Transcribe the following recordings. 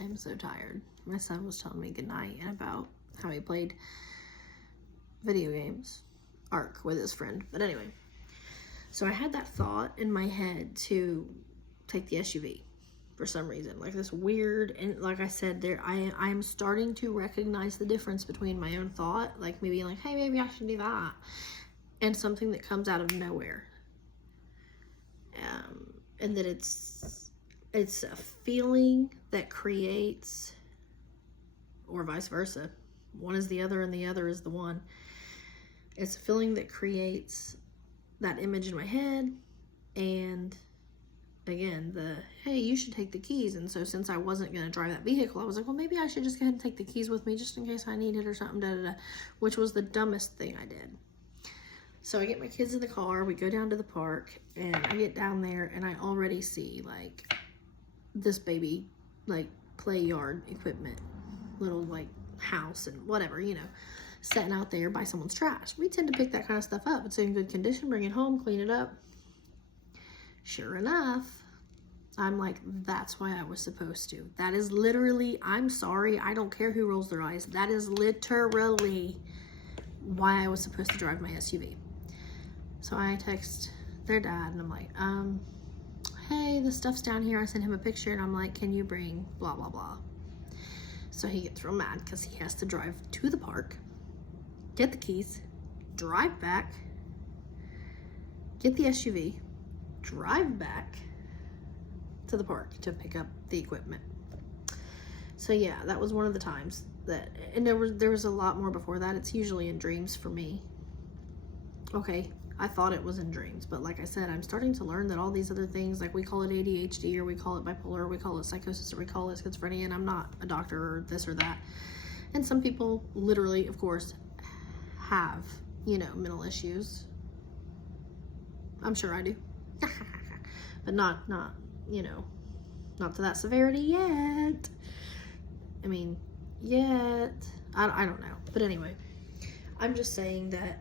I'm so tired. My son was telling me goodnight and about how he played video games, Ark, with his friend. But anyway, so I had that thought in my head to take the SUV for some reason. Like this weird, and like I said, I'm starting to recognize the difference between my own thought, like maybe like, hey, maybe I should do that, and something that comes out of nowhere. And that it's a feeling that creates, or vice versa. One is the other and the other is the one. It's a feeling that creates that image in my head, and again, hey, you should take the keys. And so since I wasn't going to drive that vehicle, I was like, well, maybe I should just go ahead and take the keys with me just in case I need it or something, which was the dumbest thing I did. So I get my kids in the car, we go down to the park, and I get down there and I already see like this baby like play yard equipment, little like house and whatever, setting out there by someone's trash. We tend to pick that kind of stuff up. It's in good condition, bring it home, clean it up. Sure enough, I'm like, that's why I was supposed to. That is literally, I'm sorry, I don't care who rolls their eyes. That is literally why I was supposed to drive my SUV. So I text their dad and I'm like, hey, the stuff's down here. I sent him a picture and I'm like, can you bring blah, blah, blah. So he gets real mad because he has to drive to the park, get the keys, drive back, get the SUV, drive back to the park to pick up the equipment. So yeah, that was one of the times that, and there was a lot more before that. It's usually in dreams for me. Okay, I thought it was in dreams, but like I said, I'm starting to learn that all these other things, like we call it ADHD, or we call it bipolar, or we call it psychosis, or we call it schizophrenia, and I'm not a doctor or this or that. And some people literally, of course, have, mental issues. I'm sure I do. But not to that severity yet. I mean, yet. I don't know. But anyway, I'm just saying that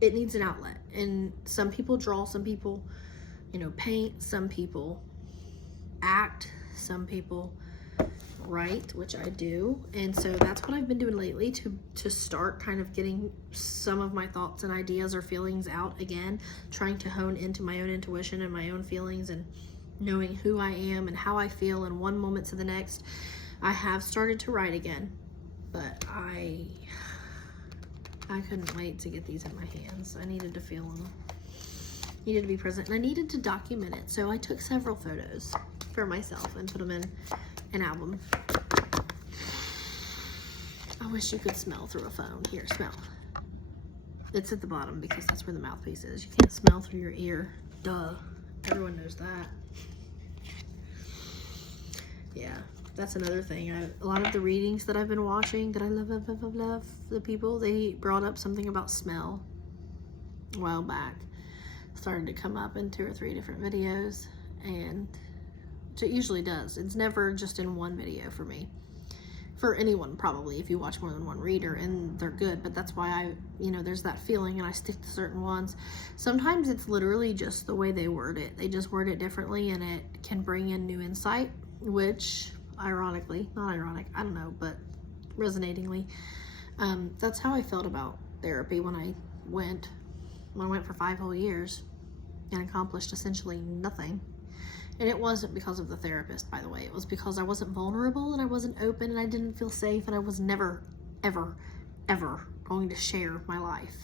it needs an outlet. And some people draw, some people, paint, some people act, some people write, which I do. And so that's what I've been doing lately to start kind of getting some of my thoughts and ideas or feelings out again, trying to hone into my own intuition and my own feelings and knowing who I am and how I feel in one moment to the next. I have started to write again, but I couldn't wait to get these in my hands. I needed to feel them, needed to be present, and I needed to document it. So I took several photos for myself and put them in an album. I wish you could smell through a phone. Here, smell. It's at the bottom because that's where the mouthpiece is. You can't smell through your ear. Duh. Everyone knows that. Yeah, that's another thing. A lot of the readings that I've been watching that I love, the people, they brought up something about smell a while back. Started to come up in 2 or 3 different videos, and it usually does. It's never just in one video for me. For anyone, probably, if you watch more than one reader, and they're good, but that's why there's that feeling, and I stick to certain ones. Sometimes it's literally just the way they word it. They just word it differently, and it can bring in new insight, which, ironically, not ironic, I don't know, but resonatingly, that's how I felt about therapy when I went for 5 whole years and accomplished essentially nothing. And it wasn't because of the therapist, by the way. It was because I wasn't vulnerable and I wasn't open and I didn't feel safe, and I was never, ever, ever going to share my life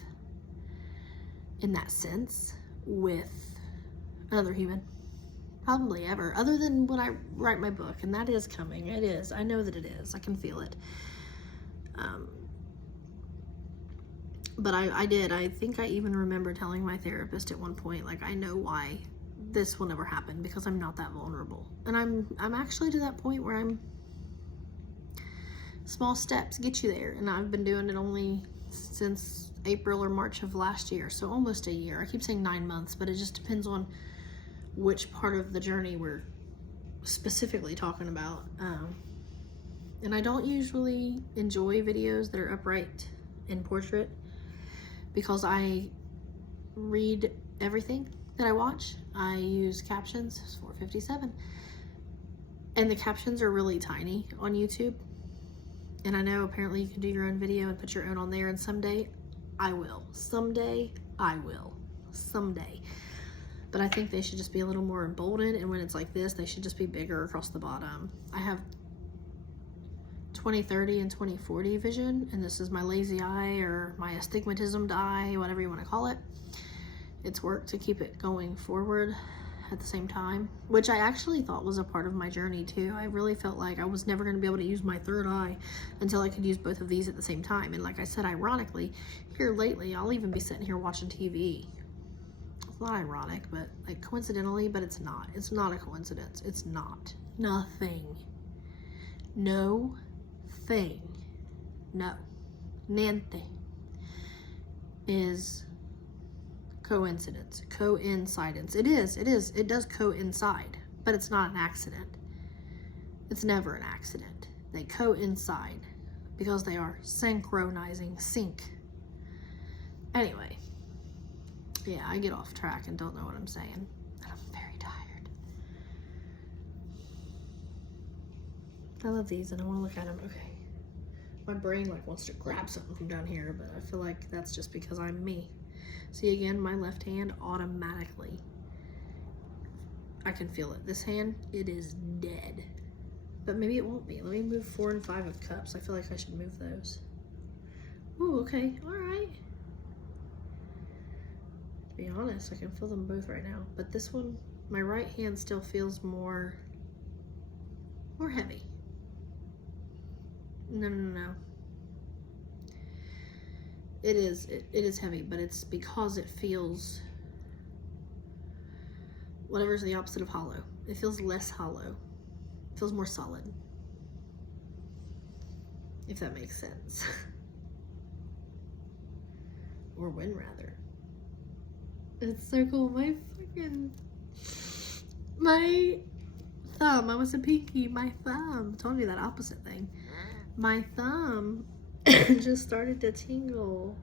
in that sense with another human. Probably ever, other than when I write my book, and that is coming. It is. I know that it is. I can feel it. But I did. I think I even remember telling my therapist at one point, like, I know why this will never happen, because I'm not that vulnerable. And I'm actually to that point where small steps get you there. And I've been doing it only since April or March of last year. So almost a year. I keep saying 9 months, but it just depends on which part of the journey we're specifically talking about. And I don't usually enjoy videos that are upright in portrait, because I read everything that I watch. I use captions, it's 4:57, And the captions are really tiny on YouTube. And I know apparently you can do your own video and put your own on there, and someday I will. Someday I will. Someday. But I think they should just be a little more emboldened, and when it's like this, they should just be bigger across the bottom. I have 20/30 and 20/40 vision, and this is my lazy eye or my astigmatism eye, whatever you want to call it. It's work to keep it going forward at the same time, which I actually thought was a part of my journey too. I really felt like I was never going to be able to use my third eye until I could use both of these at the same time. And like I said, ironically, here lately, I'll even be sitting here watching TV. It's not ironic, but like coincidentally, but it's not. It's not a coincidence. It's not. Nothing. No thing. No. Nante is coincidence. Coincidence. It is. It does coincide, but it's not an accident. It's never an accident. They coincide because they are synchronizing. Sync. Anyway. Yeah, I get off track and don't know what I'm saying. And I'm very tired. I love these and I want to look at them. Okay. My brain like wants to grab something from down here, but I feel like that's just because I'm me. See, again, my left hand automatically, I can feel it. This hand, it is dead. But maybe it won't be. Let me move 4 and 5 of cups. I feel like I should move those. Ooh, okay, all right. To be honest, I can feel them both right now. But this one, my right hand still feels more heavy. No. It is heavy, but it's because it feels, whatever's the opposite of hollow. It feels less hollow. It feels more solid. If that makes sense. Or when, rather. It's so cool. My thumb, I was a pinky, my thumb, told you that opposite thing. My thumb just started to tingle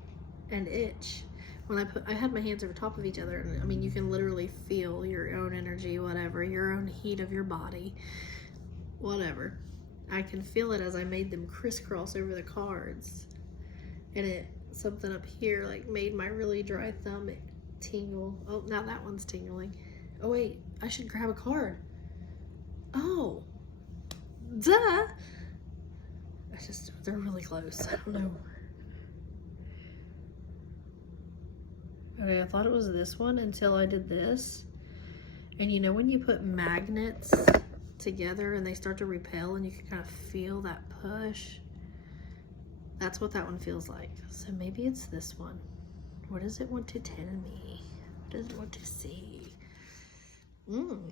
and itch when I had my hands over top of each other. And I mean, you can literally feel your own energy, whatever, your own heat of your body, whatever. I can feel it as I made them crisscross over the cards, and something up here like made my really dry thumb tingle. Oh, now that one's tingling. Oh wait, I should grab a card. Oh, duh. They're really close. I don't know. Okay, I thought it was this one until I did this. And you know when you put magnets together and they start to repel and you can kind of feel that push? That's what that one feels like. So maybe it's this one. What does it want to tell me? What does it want to say?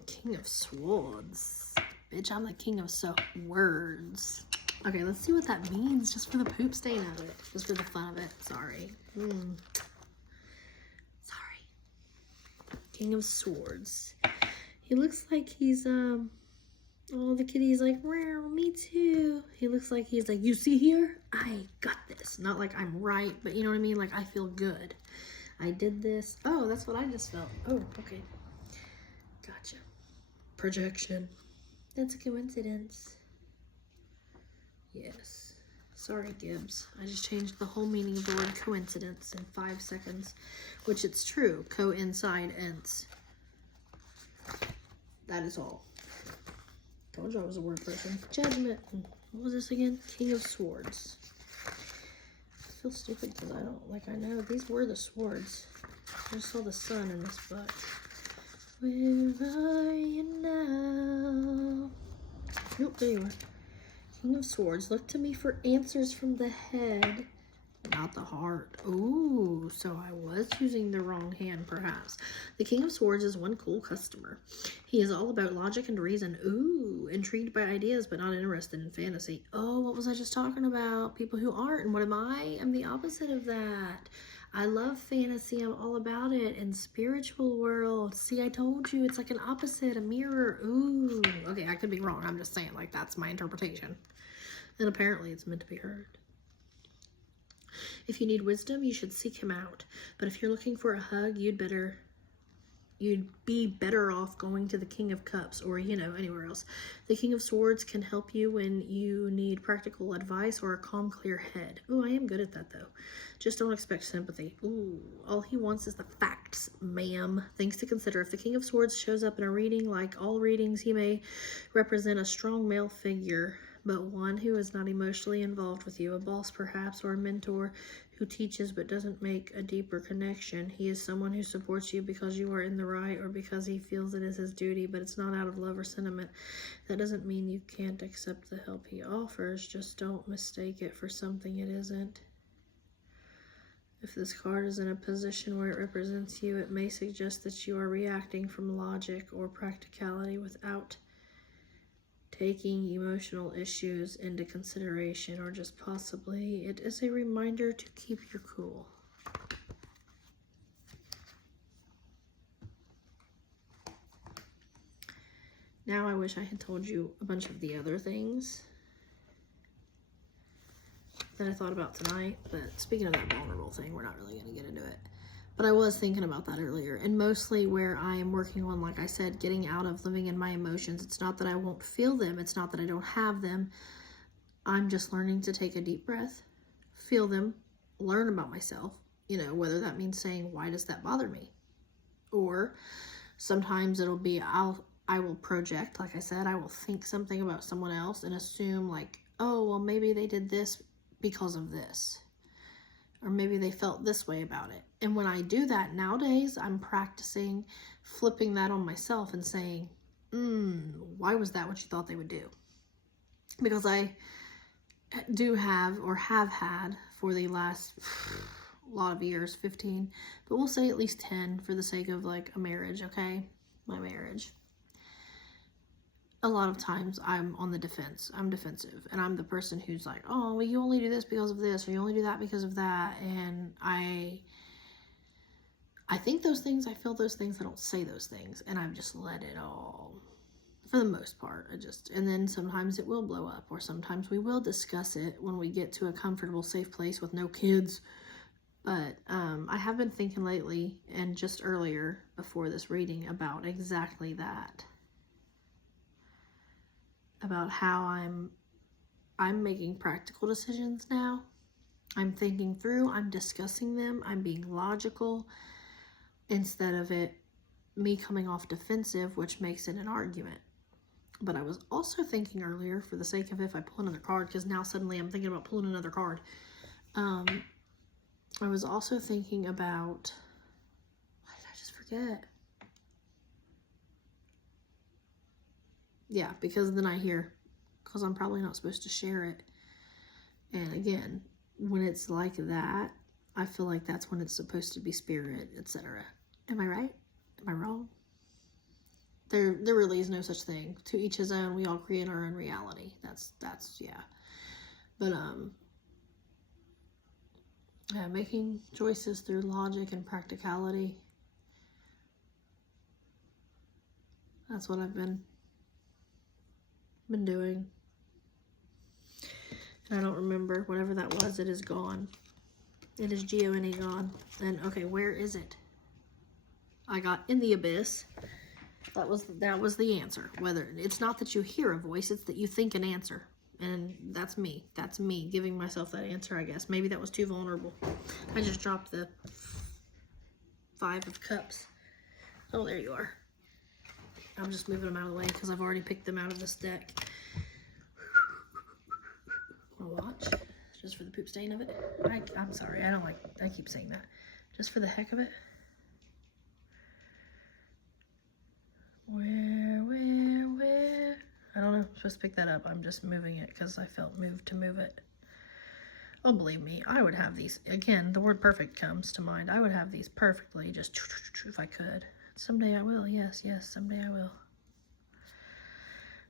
King of Swords. Bitch, I'm the king of swords. Okay, let's see what that means just for the poop stain of it. Just for the fun of it. Sorry. Sorry. King of Swords. He looks like he's, oh, the kitty's like, wow, me too. He looks like he's like, you see here? I got this. Not like I'm right, but you know what I mean? Like, I feel good. I did this. Oh, that's what I just felt. Oh, okay. Gotcha. Projection. That's a coincidence. Yes. Sorry, Gibbs. I just changed the whole meaning of the word coincidence in 5 seconds, which it's true. Coincide-ence. That is all. Told you I was a word person. Judgment. What was this again? King of Swords. I feel stupid because I don't, like, I know these were the swords. I just saw the sun in this book. Where are you now? Nope, there you are. King of Swords, look to me for answers from the head, not the heart. Ooh, so I was using the wrong hand, perhaps. The King of Swords is one cool customer. He is all about logic and reason. Ooh, intrigued by ideas, but not interested in fantasy. Oh, what was I just talking about? People who aren't. And what am I? I'm the opposite of that. I love fantasy. I'm all about it. And spiritual world. See, I told you. It's like an opposite, a mirror. Ooh. Okay, I could be wrong. I'm just saying, like, that's my interpretation. And apparently it's meant to be heard. If you need wisdom, you should seek him out. But if you're looking for a hug, you'd better You'd be better off going to the King of Cups or, you know, anywhere else. The King of Swords can help you when you need practical advice or a calm, clear head. Ooh, I am good at that, though. Just don't expect sympathy. Ooh, all he wants is the facts, ma'am. Things to consider. If the King of Swords shows up in a reading, like all readings, he may represent a strong male figure, but one who is not emotionally involved with you. A boss, perhaps, or a mentor who teaches but doesn't make a deeper connection. He is someone who supports you because you are in the right or because he feels it is his duty, but it's not out of love or sentiment. That doesn't mean you can't accept the help he offers. Just don't mistake it for something it isn't. If this card is in a position where it represents you, it may suggest that you are reacting from logic or practicality without taking emotional issues into consideration, or just possibly it is a reminder to keep your cool. Now I wish I had told you a bunch of the other things that I thought about tonight, but speaking of that vulnerable thing, we're not really going to get into it. But I was thinking about that earlier, and mostly where I am working on, like I said, getting out of living in my emotions. It's not that I won't feel them. It's not that I don't have them. I'm just learning to take a deep breath, feel them, learn about myself, you know, whether that means saying, why does that bother me? Or sometimes it'll be, I will project, like I said, I will think something about someone else and assume like, oh, well, maybe they did this because of this. Or maybe they felt this way about it. And when I do that nowadays, I'm practicing flipping that on myself and saying, why was that what you thought they would do? Because I do have, or have had for the last lot of years, 15, but we'll say at least 10 for the sake of like a marriage, okay? My marriage. A lot of times I'm on the defense. I'm defensive. And I'm the person who's like, oh, well, you only do this because of this, or you only do that because of that. And I think those things, I feel those things, I don't say those things. And I've just let it all, for the most part. And then sometimes it will blow up, or sometimes we will discuss it when we get to a comfortable, safe place with no kids. But I have been thinking lately, and just earlier before this reading, about exactly that. About how I'm making practical decisions now. I'm thinking through, I'm discussing them, I'm being logical, instead of it me coming off defensive, which makes it an argument. But I was also thinking earlier, for the sake of if I pull another card, because now suddenly I'm thinking about pulling another card. I was also thinking about, why did I just forget? Yeah, because then I hear, because I'm probably not supposed to share it. And again, when it's like that, I feel like that's when it's supposed to be spirit, etc. Am I right? Am I wrong? There really is no such thing. To each his own. We all create our own reality. That's yeah. But making choices through logic and practicality. That's what I've been doing. And I don't remember whatever that was. It is gone. It is G-O-N-E gone. And okay, where is it? I got in the abyss. That was the answer. Whether it's not that you hear a voice, it's that you think an answer. And that's me. That's me giving myself that answer, I guess. Maybe that was too vulnerable. I just dropped the 5 of Cups. Oh, there you are. I'm just moving them out of the way because I've already picked them out of this deck. Wanna watch? Just for the poop stain of it? I'm sorry, I don't like, I keep saying that. Just for the heck of it. Where? I don't know, I'm supposed to pick that up. I'm just moving it because I felt moved to move it. Oh, believe me, I would have these, again, the word perfect comes to mind. I would have these perfectly, just if I could. Someday I will, yes, someday I will.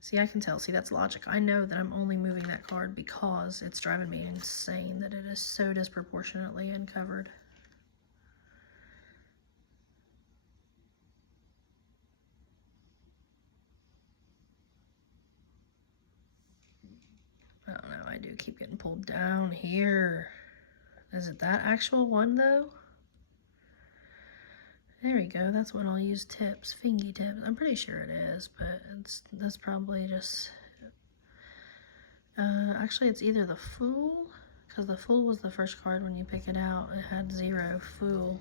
See, I can tell. See, that's logic. I know that I'm only moving that card because it's driving me insane that it is so disproportionately uncovered. I don't know. I do keep getting pulled down here. Is it that actual one, though? There we go. That's what I'll use tips. Fingy tips. I'm pretty sure it is, but that's probably just... actually, it's either the Fool, because the Fool was the first card when you pick it out. It had 0 Fool.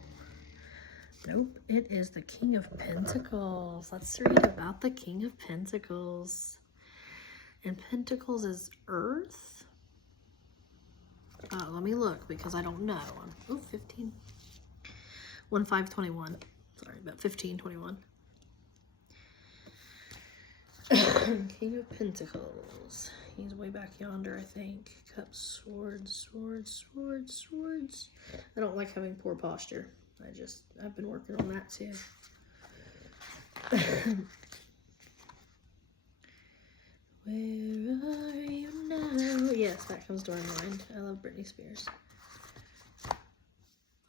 Nope, it is the King of Pentacles. Let's read about the King of Pentacles. And Pentacles is Earth. Let me look because I don't know. Oh, 15. 1/5/21. Sorry, about 15/21. King of Pentacles. He's way back yonder, I think. Cups, swords, swords, swords, swords. I don't like having poor posture. I've been working on that too. Where are you now? Yes, that comes to my mind. I love Britney Spears.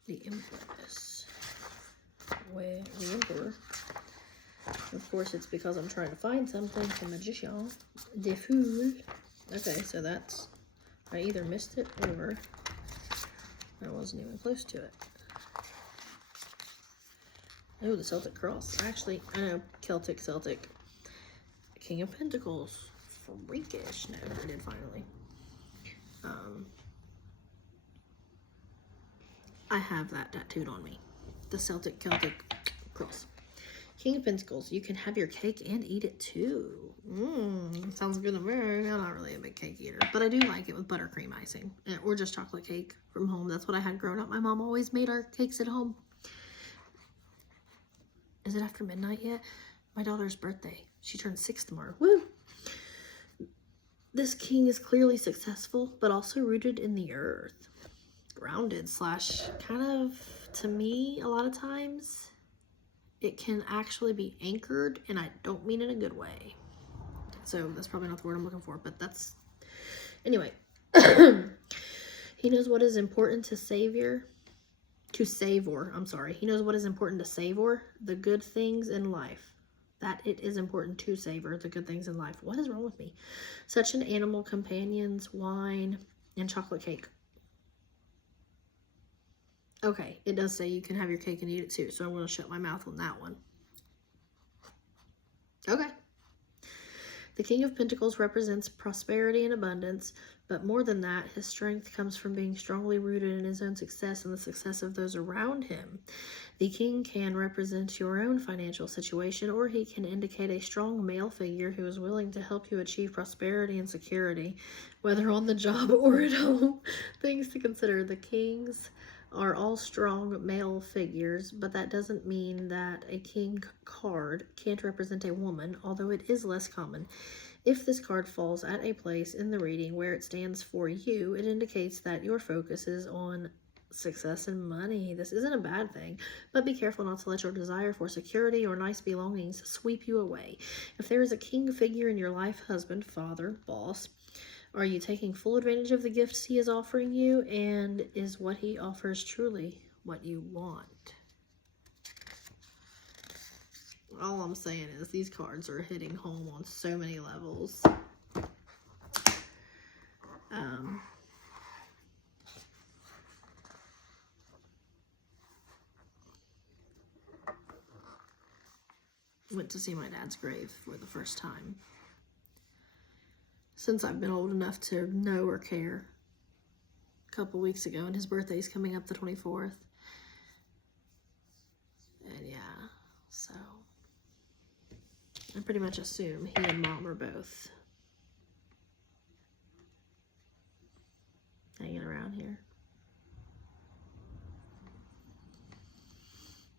The Empress. Where the Emperor. Of course, it's because I'm trying to find something. The Magician. The Fool. Okay, so that's... I either missed it or I wasn't even close to it. Oh, the Celtic Cross. Actually, I know. Celtic. King of Pentacles. Freakish. No, I did finally. I have that tattooed on me. The Celtic Cross. King of Pentacles. You can have your cake and eat it too. Sounds good to me. I'm not really a big cake eater, but I do like it with buttercream icing or just chocolate cake from home. That's what I had growing up. My mom always made our cakes at home. Is it after midnight yet? My daughter's birthday. She turns 6 tomorrow. Woo! This king is clearly successful, but also rooted in the earth. Grounded / kind of, to me, a lot of times, it can actually be anchored, and I don't mean in a good way. So that's probably not the word I'm looking for, but that's... Anyway. He knows what is important to savor. I'm sorry. He knows what is important to savor the good things in life. That it is important to savor the good things in life. What is wrong with me? Such an animal, companions, wine, and chocolate cake. Okay, it does say you can have your cake and eat it too, so I'm going to shut my mouth on that one. Okay. The King of Pentacles represents prosperity and abundance, but more than that, his strength comes from being strongly rooted in his own success and the success of those around him. The king can represent your own financial situation, or he can indicate a strong male figure who is willing to help you achieve prosperity and security, whether on the job or at home. Things to consider. The kings are all strong male figures, but that doesn't mean that a king card can't represent a woman, although it is less common. If this card falls at a place in the reading where it stands for you, it indicates that your focus is on success and money. This isn't a bad thing, but be careful not to let your desire for security or nice belongings sweep you away. If there is a king figure in your life, husband, father, boss, are you taking full advantage of the gifts he is offering you? And is what he offers truly what you want? All I'm saying is these cards are hitting home on so many levels. Went to see my dad's grave for the first time since I've been old enough to know or care. A couple weeks ago, and his birthday's coming up the 24th. And yeah, so I pretty much assume he and mom are both hanging around here.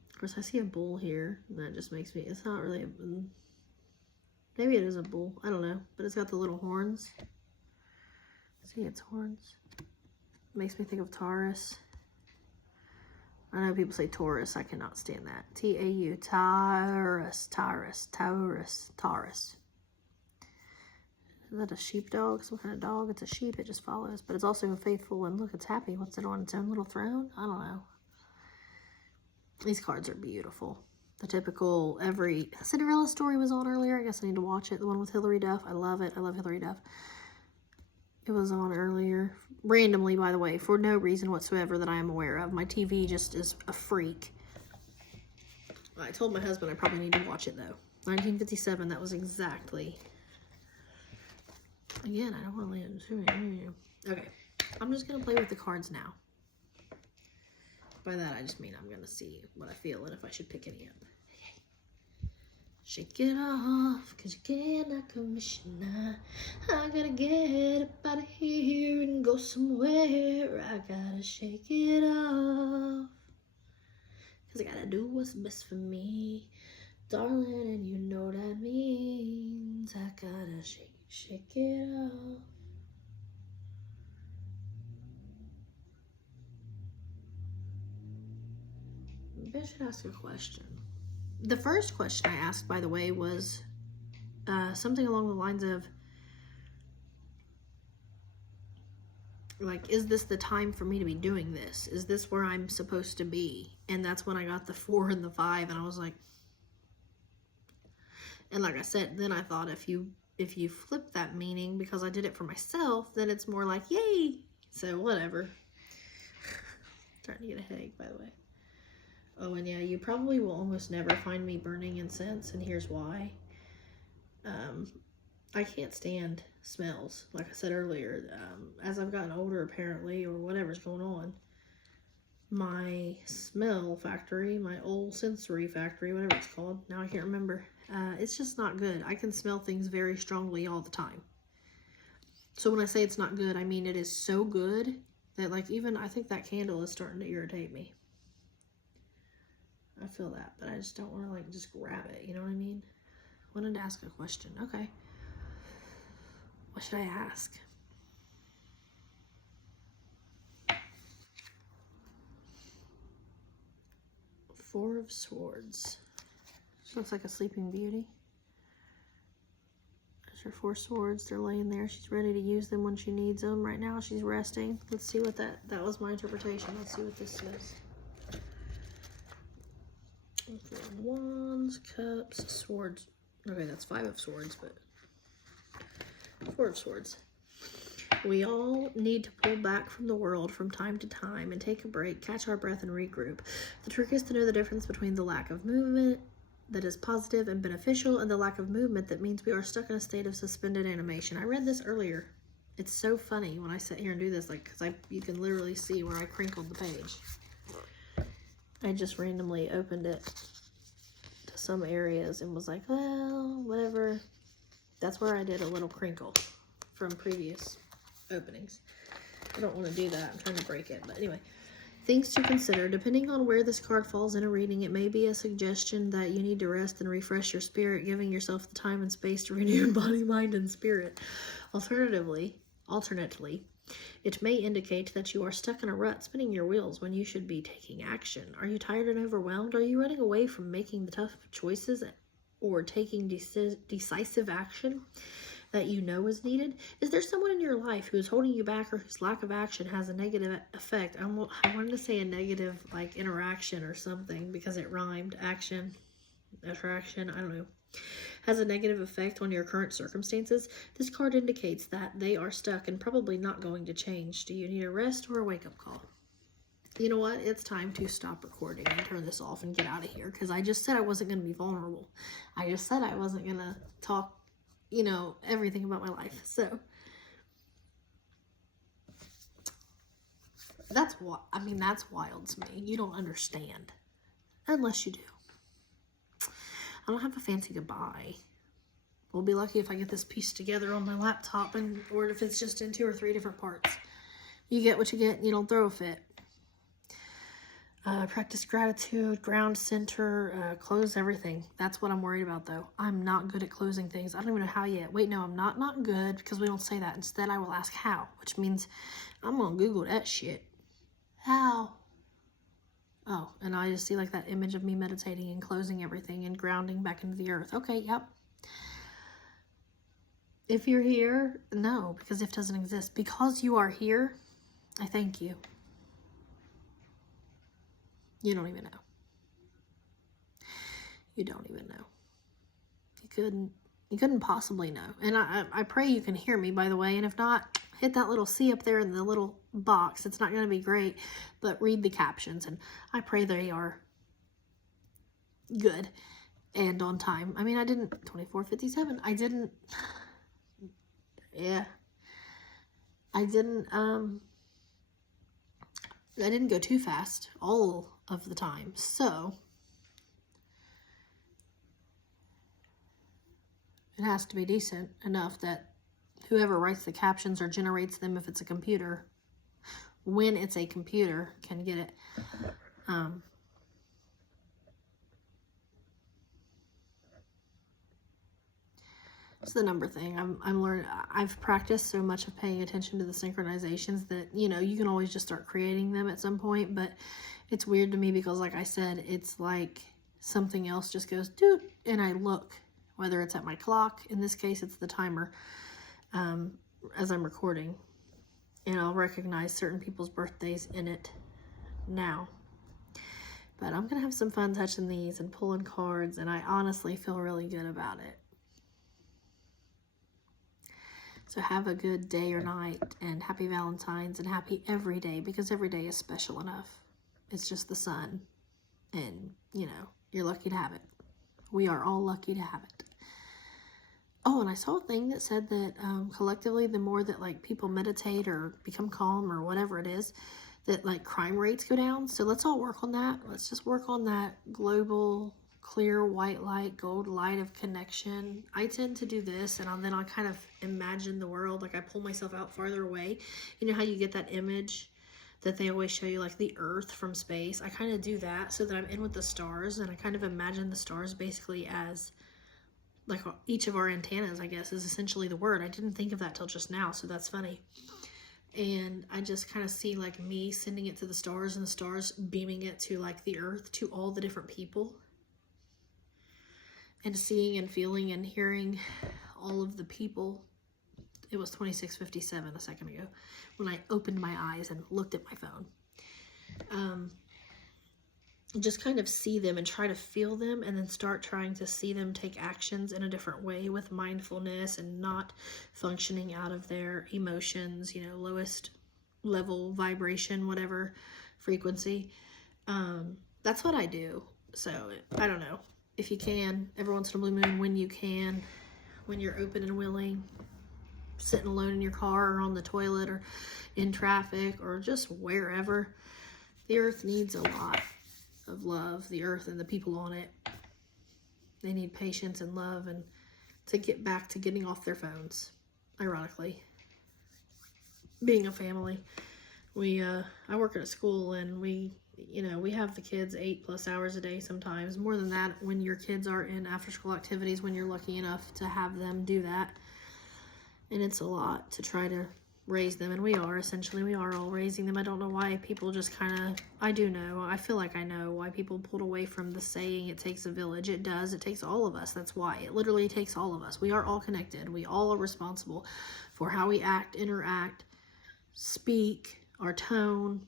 Of course, I see a bull here, and that just makes me, it's not really a, maybe it is a bull, I don't know, but it's got the little horns. See its horns? Makes me think of Taurus. I know people say Taurus. I cannot stand that. T-A-U. Taurus. Is that a sheepdog? Some kind of dog? It's a sheep. It just follows. But it's also faithful. And look, it's happy. What's it on its own little throne? I don't know. These cards are beautiful. The typical every Cinderella story was on earlier. I guess I need to watch it. The one with Hilary Duff. I love it. I love Hilary Duff. It was on earlier, randomly, by the way, for no reason whatsoever that I am aware of. My TV just is a freak. I told my husband I probably need to watch it, though. 1957, that was exactly... Again, I don't want to land. Okay, I'm just going to play with the cards now. By that, I just mean I'm going to see what I feel and if I should pick any up. Okay. Shake it off, cause you cannot commission now. I gotta get up out of here and go somewhere. I gotta shake it off, cause I gotta do what's best for me, darling, and you know that means I gotta shake it off. Maybe I should ask a question. The first question I asked, by the way, was something along the lines of, like, is this the time for me to be doing this? Is this where I'm supposed to be? And that's when I got the 4 and the 5, and I was like, and like I said, then I thought if you flip that meaning, because I did it for myself, then it's more like, yay! So, whatever. Starting to get a headache, by the way. Oh, and yeah, you probably will almost never find me burning incense, and here's why. I can't stand smells, like I said earlier. As I've gotten older, apparently, or whatever's going on, my smell factory, my olfactory factory, whatever it's called, now I can't remember, it's just not good. I can smell things very strongly all the time. So when I say it's not good, I mean it is so good that, like, even I think that candle is starting to irritate me. I feel that, but I just don't want to, like, just grab it, you know what I mean? Wanted to ask a question. Okay. What should I ask? Four of Swords. She looks like a sleeping beauty. There's her 4 swords. They're laying there. She's ready to use them when she needs them. Right now, she's resting. Let's see what that was my interpretation. Let's see what this says. 4 of Wands, Cups, Swords. Okay, that's 5 of Swords, but 4 of Swords. We all need to pull back from the world from time to time and take a break, catch our breath, and regroup. The trick is to know the difference between the lack of movement that is positive and beneficial and the lack of movement that means we are stuck in a state of suspended animation. I read this earlier. It's so funny when I sit here and do this, like, because you can literally see where I crinkled the page. I just randomly opened it to some areas and was like, well, whatever. That's where I did a little crinkle from previous openings. I don't want to do that. I'm trying to break it. But anyway, things to consider. Depending on where this card falls in a reading, it may be a suggestion that you need to rest and refresh your spirit, giving yourself the time and space to renew body, mind, and spirit. Alternately, it may indicate that you are stuck in a rut, spinning your wheels when you should be taking action. Are you tired and overwhelmed? Are you running away from making the tough choices or taking decisive action that you know is needed? Is there someone in your life who is holding you back or whose lack of action has a negative effect? I wanted to say a negative, like, interaction or something because it rhymed. Action, attraction, I don't know. Has a negative effect on your current circumstances. This card indicates that they are stuck and probably not going to change. Do you need a rest or a wake-up call? You know what? It's time to stop recording and turn this off and get out of here, because I just said I wasn't going to be vulnerable. I just said I wasn't going to talk, you know, everything about my life. So that's what, I mean, that's wild to me. You don't understand unless you do. I don't have a fancy goodbye. We'll be lucky if I get this piece together on my laptop, or if it's just in 2 or 3 different parts. You get what you get and you don't throw a fit. Practice gratitude, ground center, close everything. That's what I'm worried about, though. I'm not good at closing things. I don't even know how yet. Wait, no, I'm not good, because we don't say that. Instead, I will ask how, which means I'm going to Google that shit. How? Oh, and I just see, like, that image of me meditating and closing everything and grounding back into the earth. Okay, yep. If you're here, no, because if doesn't exist. Because you are here, I thank you. You don't even know. You don't even know. You couldn't possibly know. And I pray you can hear me, by the way. And if not, hit that little C up there in the little box. It's not going to be great, but read the captions. And I pray they are good and on time. I mean, I didn't, 24:57, I didn't, yeah, I didn't go too fast all of the time. So it has to be decent enough that whoever writes the captions or generates them, if it's a computer, when it's a computer, can get it. It's the number thing. I'm learning. I've practiced so much of paying attention to the synchronizations that, you know, you can always just start creating them at some point. But it's weird to me because, like I said, it's like something else just goes, dude, and I look, whether it's at my clock. In this case, it's the timer as I'm recording. And I'll recognize certain people's birthdays in it now. But I'm going to have some fun touching these and pulling cards, and I honestly feel really good about it. So have a good day or night, and happy Valentine's, and happy every day, because every day is special enough. It's just the sun, and, you know, you're lucky to have it. We are all lucky to have it. Oh, and I saw a thing that said that collectively, the more that, like, people meditate or become calm or whatever it is, that, like, crime rates go down. So let's all work on that. Let's just work on that global clear white light, gold light of connection. I tend to do this, and then I kind of imagine the world, like I pull myself out farther away. You know how you get that image that they always show you, like the earth from space? I kind of do that so that I'm in with the stars, and I kind of imagine the stars basically as like each of our antennas, I guess, is essentially the word. I didn't think of that till just now, so that's funny. And I just kind of see like me sending it to the stars, and the stars beaming it to like the earth, to all the different people. And seeing and feeling and hearing all of the people. It was 26:57 a second ago when I opened my eyes and looked at my phone. Just kind of see them and try to feel them, and then start trying to see them take actions in a different way with mindfulness and not functioning out of their emotions, you know, lowest level vibration, whatever frequency. That's what I do. So I don't know. If you can, every once in a blue moon, when you can, when you're open and willing, sitting alone in your car or on the toilet or in traffic or just wherever, the earth needs a lot of love. The earth and the people on it, they need patience and love, and to get back to getting off their phones. Ironically, being a family, I work at a school, and we have the kids 8+ hours a day, sometimes more than that when your kids are in after school activities, when you're lucky enough to have them do that. And it's a lot to try to raise them, and we are all raising them. I don't know why people just kind of, I feel like I know why people pulled away from the saying, it takes a village. It does. It takes all of us. That's why. It literally takes all of us. We are all connected. We all are responsible for how we act, interact, speak, our tone,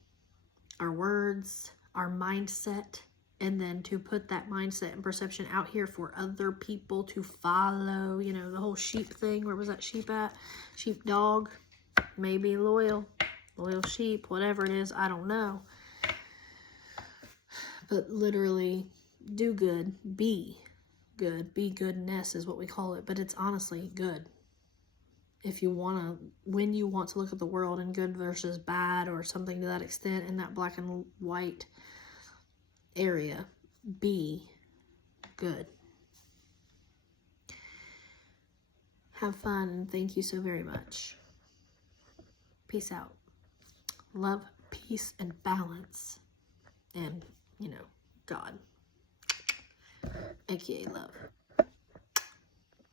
our words, our mindset, and then to put that mindset and perception out here for other people to follow. You know, the whole sheep thing. Where was that sheep at? Sheepdog. Maybe loyal sheep, whatever it is, I don't know. But literally, do good, be good. Be goodness is what we call it, but it's honestly good. If you want to, when you want to look at the world in good versus bad or something to that extent, in that black and white area, be good. Have fun, and thank you so very much. Peace out. Love, peace, and balance. And, God. AKA love.